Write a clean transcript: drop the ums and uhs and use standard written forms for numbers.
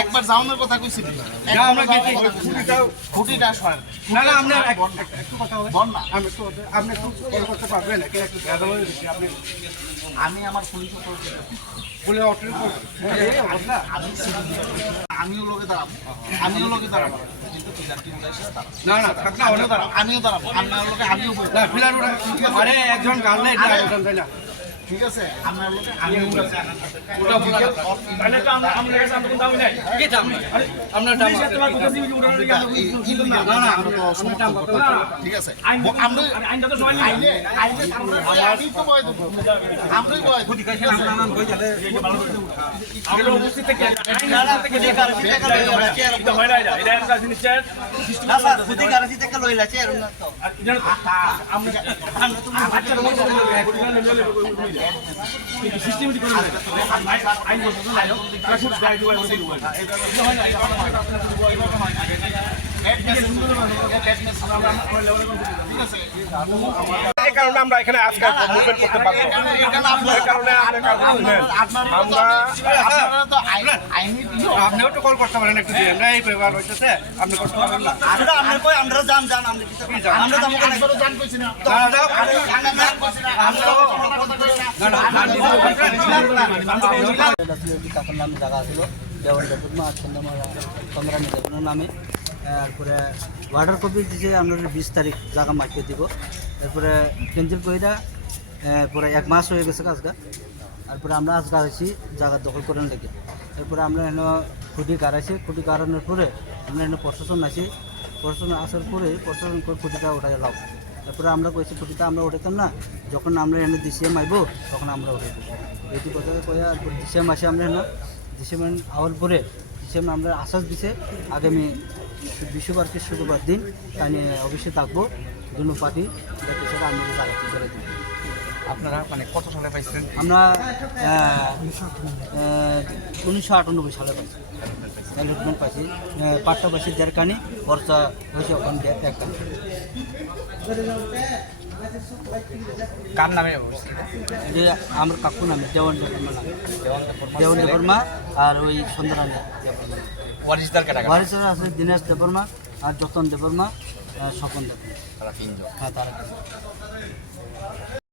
একবার যাওয়ানোর কথা কইছি খুঁটিটা না না আপনি একটু কথা বল না আপনি একটু করতে পারবেন আমি আমার পুলিশ বলে আমিও লোকে দাঁড়াবো কিন্তু না না থাক না আমিও দাঁড়াবো আপনার লোকে আমিও আরে একজন গান নাই না ঠিক আছে আপনার লোকে আমিও তাহলে তো আমরা কাছে আমরা দাম নাই কি দাম আমরা দাম তোমার বুঝাছি কি উড়ানোর কি না না আমরা তো সময় দাম না ঠিক আছে আমরা আইনটা তো সবাই আইনে আমরা আইনি তো বয় দেব আমরাই বয় খুদি কাছে আমরা নাম কই যাবে আমরা উপস্থিত থেকে আইন থেকে যে কারণে এটা হয় না এটা একটা জিনিস না স্যার খুদি কারণে থেকে লইলাছে এরকম না তো আমরা তো বাচ্চার মতো সিস্টেমেটিক করে আইন বলতে নাই তারা খুব গাইড হয় বলতে হয় এটা হয় না এই কারণে আমরা এখানে আজকে মুভমেন্ট করতে পারবো এই কারণে আপনিও তো কল করতে পারেন একটু আমরা এই পেপার হইতেছে আপনি করতে পারেন না আমরা কই আমরা জান আমরা তো আমাকে জান কইছি না কাকার নামে জায়গা ছিল দেওয়ান দেবুর্মা আর চন্দ্রানী দেবনের নামে তারপরে ওয়াটার কপি দিয়েছে আমরা 20 তারিখ জায়গা মাইকে দিব তারপরে ক্যান্সেল কইরা পরে 1 মাস হয়ে গেছে কাজটা তারপরে আমরা আজ গাড়াইছি জায়গা দখল করেন লেগে তারপরে আমরা এনে খুঁটি গাড়াইছি খুঁটি গাড়ানোর পরে আমরা এনে প্রশাসন আসি প্রশাসন আসার পরে প্রশাসন করে খুঁটিটা ওঠাই লাভ তারপরে আমরা কইছি খুঁটিটা আমরা উঠাইতাম না যখন আমরা এনে ডিসিএম আইব তখন আমরা উঠাই দেবো এইটি কথা কয়া ডিসিএম আসে আমরা এনে ডিসিএম আওয়ার পরে ডিসিএম আমরা আশ্বাস দিছে আগামী বিশ্ববারকে শুক্রবার দিন তাই নিয়ে অবশ্যই থাকবো দুনো পার্টি সেটা আমরা জায়গা করে দিই আপনারা মানে কত সালে পাইছেন আমরা 1998 সালে পাইছি অ্যালটমেন্ট পাইছি পাট্টা পাইছি দেড়কানি খরচা হয়েছে ওখান একটা কার নামে যে আমার কাকু নামে দেওয়ান দেবর্মা আর ওই সুন্দরানী ওয়ারিসদার আছে দীনেশ দেবর্মা আর যতন দেবর্মা স্বপন দেবর্মা তারা তিনজন হ্যাঁ তারা